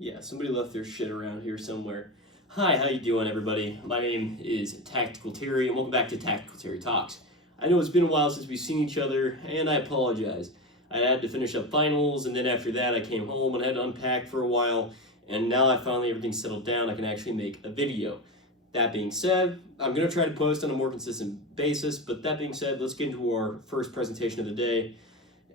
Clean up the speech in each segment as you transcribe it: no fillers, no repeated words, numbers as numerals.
Yeah, somebody left their shit around here somewhere. Hi, how you doing, everybody? My name is Tactical Terry, and welcome back to Tactical Terry Talks. I know it's been a while since we've seen each other, and I apologize. I had to finish up finals, and then after that I came home and had to unpack for a while, and now I finally everything's settled down, I can actually make a video. That being said, I'm going to try to post on a more consistent basis, but that being said, let's get into our first presentation of the day.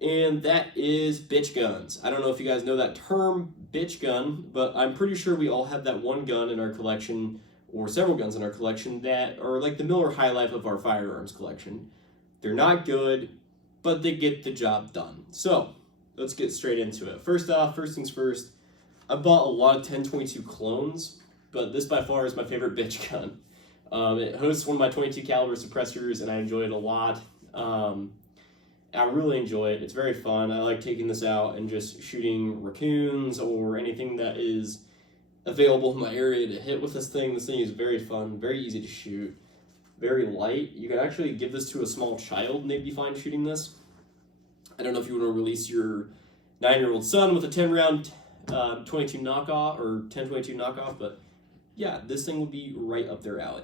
And that is bitch guns. I don't know if you guys know that term, bitch gun, but I'm pretty sure we all have that one gun in our collection, or several guns in our collection, that are like the Miller High Life of our firearms collection. They're not good, but they get the job done. So, let's get straight into it. First things first, I bought a lot of 10/22 clones, but this by far is my favorite bitch gun. It hosts one of my 22 caliber suppressors, and I enjoy it a lot. I really enjoy it. It's very fun. I like taking this out and just shooting raccoons or anything that is available in my area to hit with this thing. This thing is very fun, very easy to shoot, very light. You can actually give this to a small child and they'd be fine shooting this. I don't know if you want to release your 9-year-old son with a 10-round 22 knockoff or 10/22 knockoff, but yeah, this thing would be right up their alley.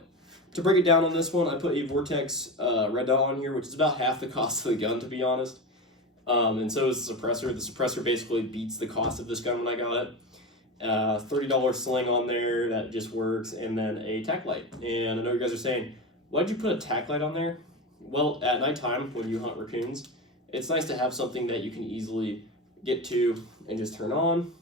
To break it down on this one, I put a Vortex red dot on here, which is about half the cost of the gun, to be honest. And so is the suppressor. The suppressor basically beats the cost of this gun when I got it. $30 sling on there that just works, and then a tack light. And I know you guys are saying, why'd you put a tack light on there? Well, at nighttime when you hunt raccoons, it's nice to have something that you can easily get to and just turn on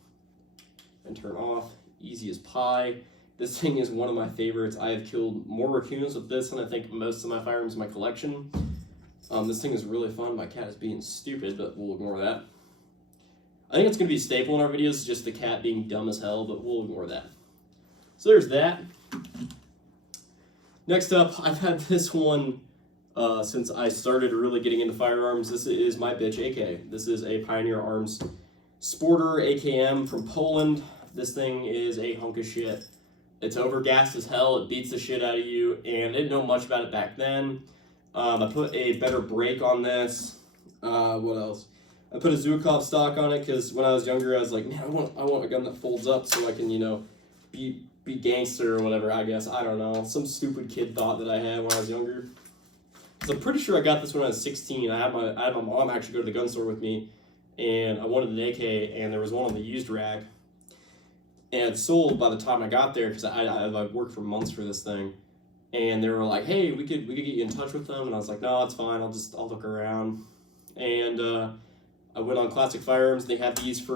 and turn off. Easy as pie. This thing is one of my favorites. I have killed more raccoons with this than I think most of my firearms in my collection. This thing is really fun. My cat is being stupid, but we'll ignore that. I think it's going to be a staple in our videos, just the cat being dumb as hell, but we'll ignore that. So there's that. Next up, I've had this one since I started really getting into firearms. This is my bitch AK. This is a Pioneer Arms Sporter AKM from Poland. This thing is a hunk of shit. It's overgassed as hell, it beats the shit out of you, and I didn't know much about it back then. I put a better brake on this. What else? I put a Zukov stock on it because when I was younger, I was like, man, I want a gun that folds up so I can, be gangster or whatever, I guess. I don't know. Some stupid kid thought that I had when I was younger. So I'm pretty sure I got this when I was 16. I had my mom actually go to the gun store with me, and I wanted an AK, and there was one on the used rack. And it sold by the time I got there because I worked for months for this thing, and they were like, "Hey, we could get you in touch with them," and I was like, "No, it's fine. I'll look around." And I went on Classic Firearms. They have these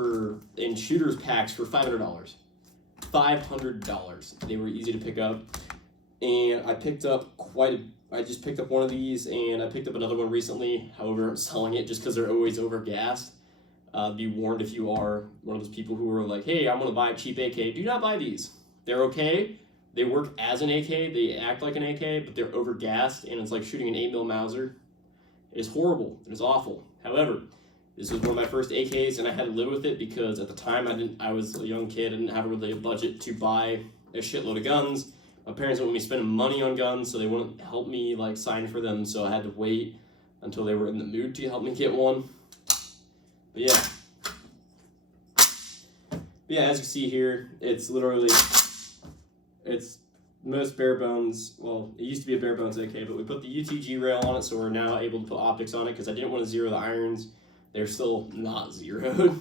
in shooters packs for $500. $500. They were easy to pick up, and I picked up I just picked up one of these, and I picked up another one recently. However, I'm selling it just because they're always overgassed. Be warned if you are one of those people who are like, hey, I'm going to buy a cheap AK. Do not buy these. They're okay. They work as an AK. They act like an AK, but they're overgassed, and it's like shooting an 8mm Mauser. It is horrible. It is awful. However, this was one of my first AKs, and I had to live with it because at the time I was a young kid. I didn't have really a budget to buy a shitload of guns. My parents wouldn't be spending money on guns, so they wouldn't help me sign for them, so I had to wait until they were in the mood to help me get one. But yeah, as you see here, it's most bare bones. Well, it used to be a bare bones AK, but we put the UTG rail on it, so we're now able to put optics on it because I didn't want to zero the irons. They're still not zeroed.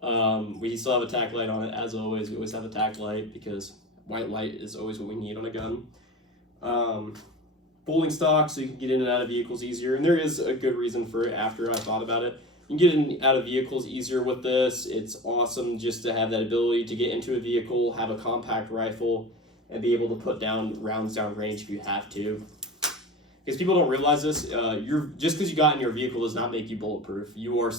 We still have a tack light on it, as always. We always have a tack light because white light is always what we need on a gun. Folding stock, so you can get in and out of vehicles easier, and there is a good reason for it after I thought about it. You can get in and out of vehicles easier with this. It's awesome just to have that ability to get into a vehicle, have a compact rifle, and be able to put down rounds down range if you have to. Because people don't realize this, just because you got in your vehicle does not make you bulletproof. You are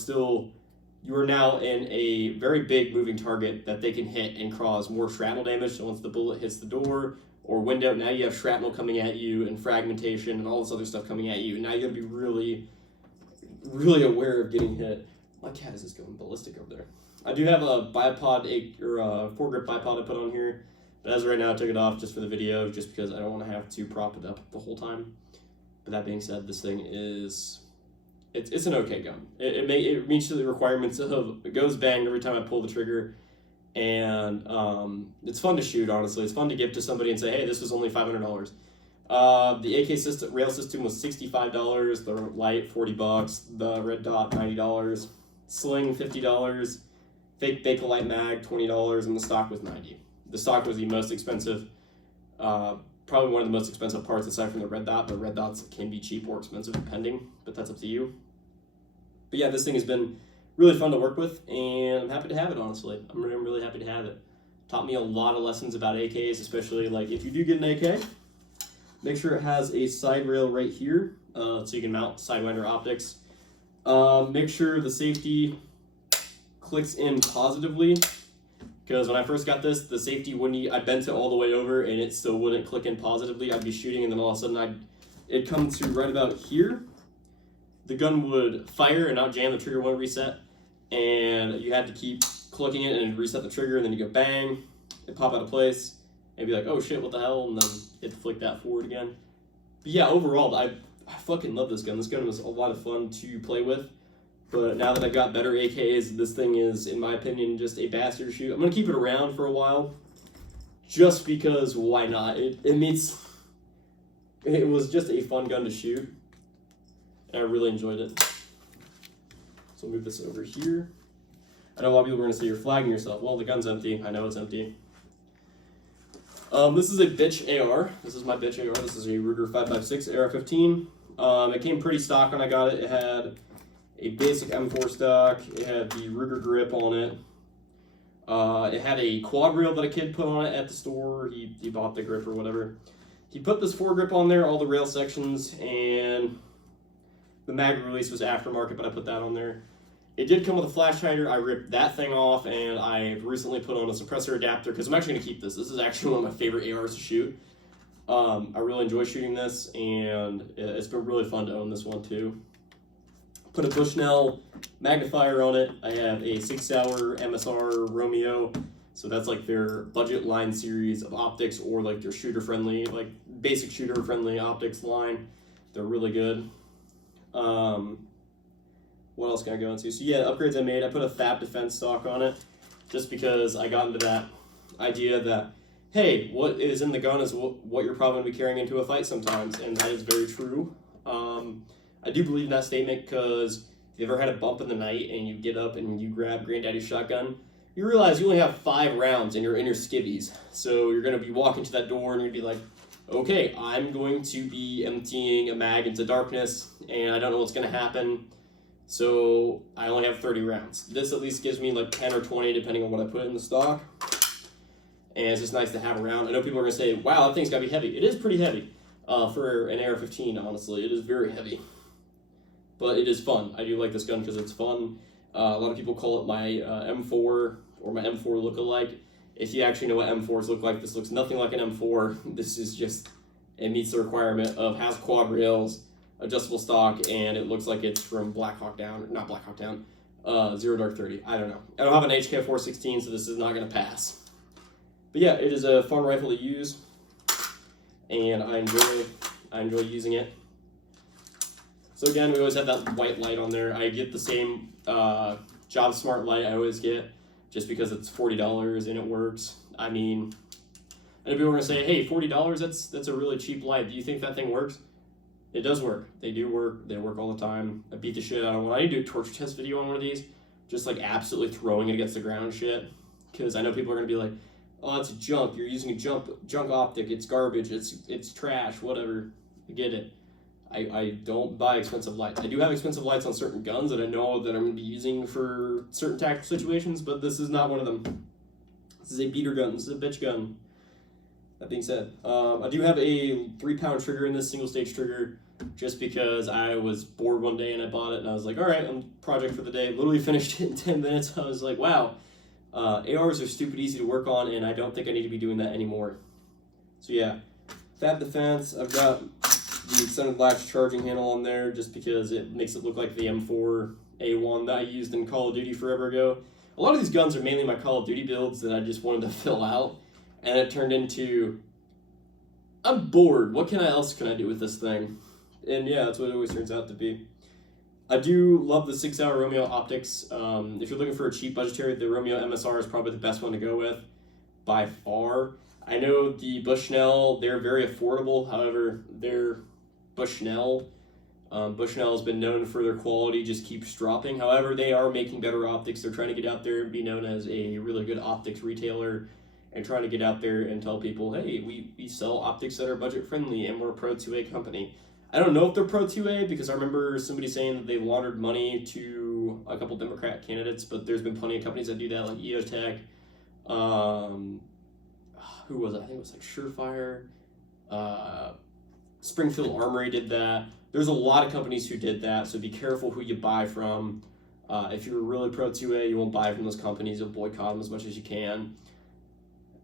now in a very big moving target that they can hit and cause more shrapnel damage. So once the bullet hits the door or window, now you have shrapnel coming at you and fragmentation and all this other stuff coming at you. And now you got to be really aware of getting hit. My cat is just going ballistic over there. I do have a bipod or a foregrip bipod I put on here, but as of right now I took it off just for the video, just because I don't want to have to prop it up the whole time. But that being said, this thing is it's an okay gun. It meets the requirements of it goes bang every time I pull the trigger, and it's fun to shoot. Honestly, it's fun to give to somebody and say, hey, this was only $500. The AK system, rail system was $65. The light $40. The red dot $90. Sling $50. Fake Bakelite mag $20, and the stock was $90. The stock was the most expensive. Probably one of the most expensive parts aside from the red dot. The red dots can be cheap or expensive depending, but that's up to you. But yeah, this thing has been really fun to work with, and I'm happy to have it, honestly. I'm really happy to have it. Taught me a lot of lessons about AKs, especially like if you do get an AK, make sure it has a side rail right here so you can mount Sidewinder optics. Make sure the safety clicks in positively, because when I first got this, the safety wouldn't, I bent it all the way over and it still wouldn't click in positively. I'd be shooting and then all of a sudden it'd come to right about here. The gun would fire and not jam, the trigger wouldn't reset, and you had to keep clicking it and it'd reset the trigger, and then you go bang, it'd pop out of place, and be like, oh shit, what the hell, and then it'd flick that forward again. But yeah, overall, I fucking love this gun. This gun was a lot of fun to play with. But now that I've got better AKs, this thing is, in my opinion, just a bastard to shoot. I'm going to keep it around for a while, just because why not? It was just a fun gun to shoot, and I really enjoyed it. So I'll move this over here. I know a lot of people are going to say you're flagging yourself. Well, the gun's empty. I know it's empty. This is a bitch AR. This is my bitch AR. This is a Ruger 5.56 AR-15. It came pretty stock when I got it. It had a basic M4 stock. It had the Ruger grip on it. It had a quad rail that a kid put on it at the store. He bought the grip or whatever. He put this foregrip on there, all the rail sections, and the mag release was aftermarket, but I put that on there. It did come with a flash hider. I ripped that thing off, and I recently put on a suppressor adapter because I'm actually going to keep this. This is actually one of my favorite ARs to shoot. I really enjoy shooting this, and it's been really fun to own this one too. Put a Bushnell magnifier on it. I have a 6-hour MSR Romeo, so that's like their budget line series of optics, or like their shooter-friendly, like basic shooter-friendly optics line. They're really good. What else can I go into? So yeah, upgrades I made. I put a FAB Defense stock on it, just because I got into that idea that, hey, what is in the gun is what you're probably going to be carrying into a fight sometimes, and that is very true. I do believe in that statement, because if you ever had a bump in the night and you get up and you grab Granddaddy's shotgun, you realize you only have 5 rounds and you're in your skivvies. So you're going to be walking to that door and you're going to be like, okay, I'm going to be emptying a mag into darkness and I don't know what's going to happen. So I only have 30 rounds. This at least gives me like 10 or 20 depending on what I put in the stock. And it's just nice to have around. I know people are going to say, wow, that thing's got to be heavy. It is pretty heavy for an AR-15, honestly. It is very heavy. But it is fun. I do like this gun because it's fun. A lot of people call it my M4 or my M4 look-alike. If you actually know what M4s look like, this looks nothing like an M4. This is just, it meets the requirement of has quad rails, adjustable stock, and it looks like it's from Black Hawk Down, or not Black Hawk Down, Zero Dark 30. I don't know. I don't have an HK416, so this is not going to pass. But yeah, it is a fun rifle to use, and I enjoy using it. So again, we always have that white light on there. I get the same Job Smart light I always get, just because it's $40 and it works. I mean, and if people are going to say, hey, $40, that's a really cheap light. Do you think that thing works? It does work. They do work. They work all the time. I beat the shit out of one. I need to do a torture test video on one of these, just like absolutely throwing it against the ground shit, because I know people are going to be like, oh, that's junk. You're using a junk optic. It's garbage. It's trash. Whatever. I get it. I don't buy expensive lights. I do have expensive lights on certain guns that I know that I'm going to be using for certain tactical situations, but this is not one of them. This is a beater gun. This is a bitch gun. That being said, I do have a 3-pound trigger in this, single stage trigger, just because I was bored one day and I bought it and I was like, all right, I'm project for the day. Literally finished it in 10 minutes. I was like, wow, ARs are stupid easy to work on, and I don't think I need to be doing that anymore. So yeah, FAB Defense. I've got the extended latch charging handle on there just because it makes it look like the M4A1 that I used in Call of Duty forever ago. A lot of these guns are mainly my Call of Duty builds that I just wanted to fill out, and it turned into, I'm bored, what else can I do with this thing? And yeah, that's what it always turns out to be. I do love the 6-hour Romeo optics. If you're looking for a cheap budgetary, the Romeo MSR is probably the best one to go with by far. I know the Bushnell, they're very affordable. However, their Bushnell has been known for their quality, just keeps dropping. However, they are making better optics. They're trying to get out there and be known as a really good optics retailer and trying to get out there and tell people, hey, we sell optics that are budget friendly and we're a Pro 2A company. I don't know if they're Pro 2A because I remember somebody saying that they laundered money to a couple Democrat candidates, but there's been plenty of companies that do that, like EOTech. Who was it? I think it was like Surefire. Springfield Armory did that. There's a lot of companies who did that, so be careful who you buy from. If you're really Pro 2A, you won't buy from those companies. You'll boycott them as much as you can.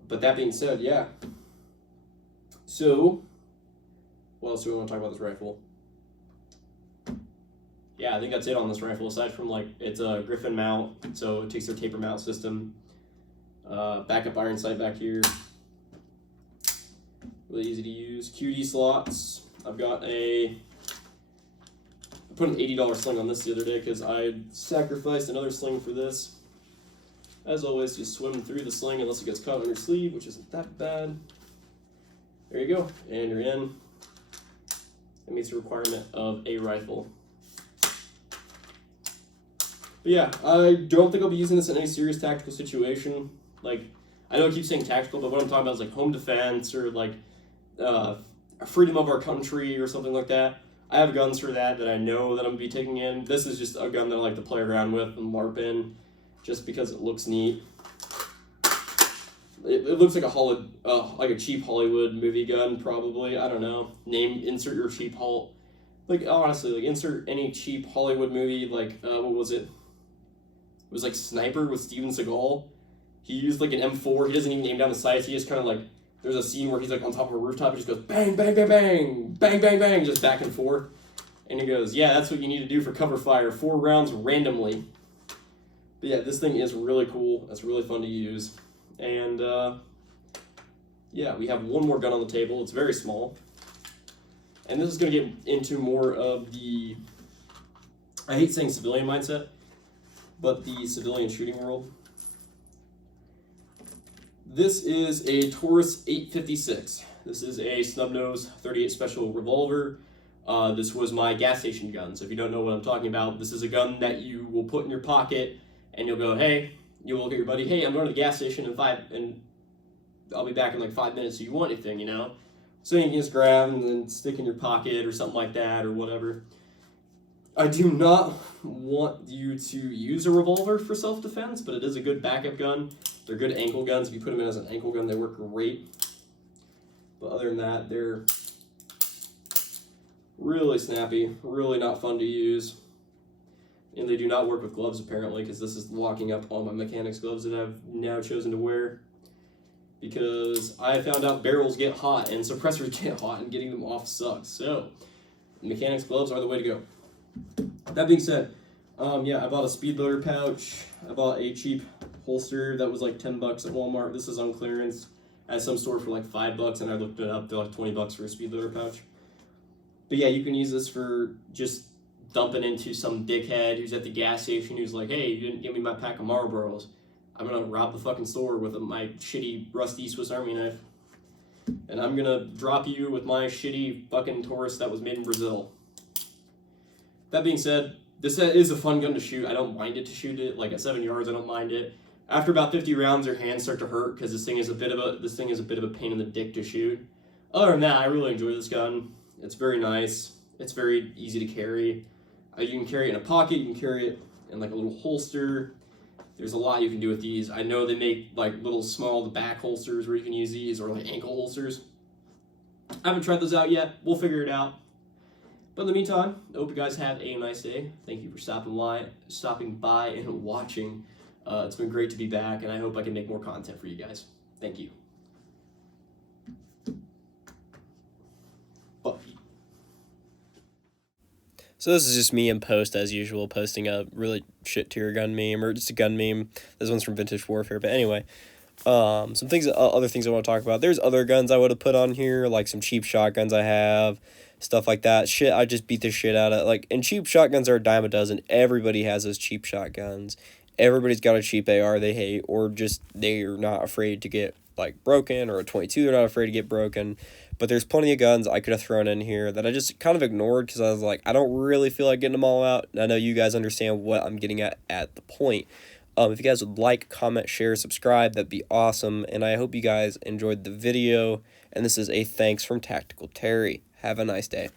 But that being said, yeah. So, what else do we want to talk about this rifle? Yeah, I think that's it on this rifle. Aside from, like, it's a Griffin mount, so it takes their taper mount system. Backup iron sight back here. Really easy to use. QD slots. I put an $80 sling on this the other day because I sacrificed another sling for this. As always, just swim through the sling unless it gets caught on your sleeve, which isn't that bad. There you go, and you're in. That meets the requirement of a rifle. But yeah, I don't think I'll be using this in any serious tactical situation. Like, I know I keep saying tactical, but what I'm talking about is like home defense or like freedom of our country or something like that. I have guns for that I know that I'm going to be taking in. This is just a gun that I like to play around with and LARP in just because it looks neat. It looks like a cheap Hollywood movie gun, probably. I don't know. Insert your cheap honestly, like insert any cheap Hollywood movie, like, what was it? It was like Sniper with Steven Seagal. He used like an M4. He doesn't even aim down the sights. He just kind of like, there's a scene where he's like on top of a rooftop. He just goes bang, bang, bang, bang, bang, bang, bang, just back and forth. And he goes, yeah, that's what you need to do for cover fire. 4 rounds randomly. But yeah, this thing is really cool. It's really fun to use. And yeah, we have one more gun on the table. It's very small. And this is going to get into more of the, I hate saying civilian mindset, but the civilian shooting world. This is a Taurus 856. This is a snub-nose 38 special revolver. This was my gas station gun. So if you don't know what I'm talking about, this is a gun that you will put in your pocket and you'll go, hey, you'll look at your buddy, hey, I'm going to the gas station and I'll be back in like 5 minutes. Do you want anything, you know? So you can just grab and then stick in your pocket or something like that or whatever. I do not want you to use a revolver for self-defense, but it is a good backup gun. They're good ankle guns. If you put them in as an ankle gun, they work great. But other than that, they're really snappy, really not fun to use. And they do not work with gloves, apparently, because this is locking up all my mechanics gloves that I've now chosen to wear. Because I found out barrels get hot and suppressors get hot, and getting them off sucks. So, mechanics gloves are the way to go. That being said, yeah, I bought a speed loader pouch. I bought a cheap holster that was like $10 at Walmart. This is on clearance at some store for like $5, and I looked it up. They're like $20 for a speed loader pouch. But yeah, you can use this for just dumping into some dickhead who's at the gas station who's like, hey, you didn't give me my pack of Marlboros. I'm gonna rob the fucking store with my shitty rusty Swiss Army knife. And I'm gonna drop you with my shitty fucking Taurus that was made in Brazil. That being said, this is a fun gun to shoot. I don't mind it to shoot it. Like at 7 yards, I don't mind it. After about 50 rounds, your hands start to hurt because this thing is a bit of a pain in the dick to shoot. Other than that, I really enjoy this gun. It's very nice. It's very easy to carry. You can carry it in a pocket. You can carry it in like a little holster. There's a lot you can do with these. I know they make like little small back holsters where you can use these, or like ankle holsters. I haven't tried those out yet. We'll figure it out. But in the meantime, I hope you guys have a nice day. Thank you for stopping by and watching. It's been great to be back, and I hope I can make more content for you guys. Thank you. Bye. So this is just me in post as usual, posting a really shit tier gun meme, or just a gun meme. This one's from Vintage Warfare, but anyway. Some things, other things I want to talk about. There's other guns I would have put on here, like some cheap shotguns I have, stuff like that. Shit, I just beat the shit out of, like, and cheap shotguns are a dime a dozen. Everybody has those cheap shotguns. Everybody's got a cheap AR they hate, or just they're not afraid to get, like, broken, or a 22 they're not afraid to get broken. But there's plenty of guns I could have thrown in here that I just kind of ignored because I was like, I don't really feel like getting them all out. And I know you guys understand what I'm getting at the point. If you guys would like, comment, share, subscribe, that'd be awesome. And I hope you guys enjoyed the video. And this is a thanks from Tactical Terry. Have a nice day.